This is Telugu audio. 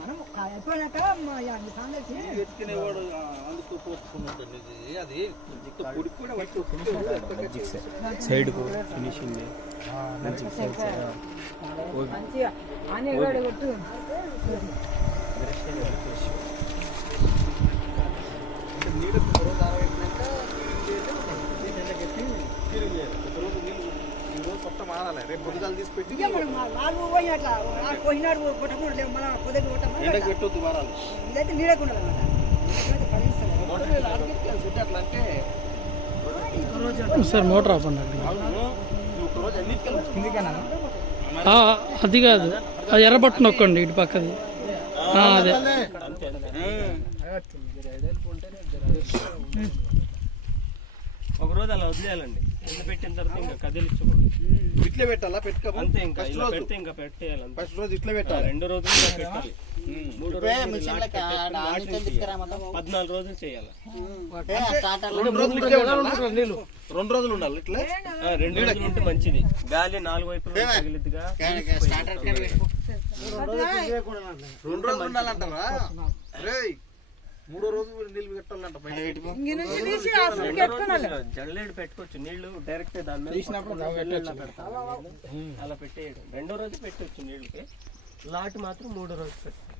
మనం అయిపోయినాక ఎత్తుకునేవాడు అందుకు పోసుకున్నట్టు అది కూడా సైడ్ ఫినిషింగ్ మంచిగా అనేవాడు కొట్టు నీళ్ళు రోజు ఆరబెట్టినాక ఈ రోజు కొత్త మారాలి రేపు పొద్దుగాలు తీసి పెట్టి వాళ్ళు పోయినట్లా పోయినాడు కొట్టకుండా మన పొద్దుకు కొట్టమని ఎండకు పెట్టొద్దు మారాలి ఇదైతే నీడకుండా అట్లా అంటే సార్ మోటార్ ఆఫ్ అన్నాడు ఒక రోజు అన్నిటికీ అది కాదు అది ఎర్రబట్టు నొక్కండి ఇటు పక్కది అదే ఒక రోజు అలా వదిలేయాలండి పెట్టిన తర్వాత ఇంకా కదిలించకూడదు ఇట్లే పెట్టాలా పెట్టుకో అంతే ఇంకా ఇలా పెడితే ఇంకా పెట్టేయాలి ఫస్ట్ రోజు ఇట్లా పెట్టాలి 2 రోజులు ఇలా పెట్టాలి 3 రోజులు 14 రోజులు చేయాలి 2 రోజులు ఉండాలి ఇట్లా 2 రోజులు ఉంటే మంచిది గాలి 4 వైపులా తగిలిద్దిగా 2 రోజులు ఉండాలంటారా అరే 3వ రోజు నీళ్ళు పెట్టాలంట జల్లేడు పెట్టుకోవచ్చు నీళ్లు డైరెక్ట్ దాని మీద అలా పెట్టేయడం 2వ రోజు పెట్టవచ్చు నీళ్ళకి లాట్ మాత్రం 3వ రోజు పెట్టాలి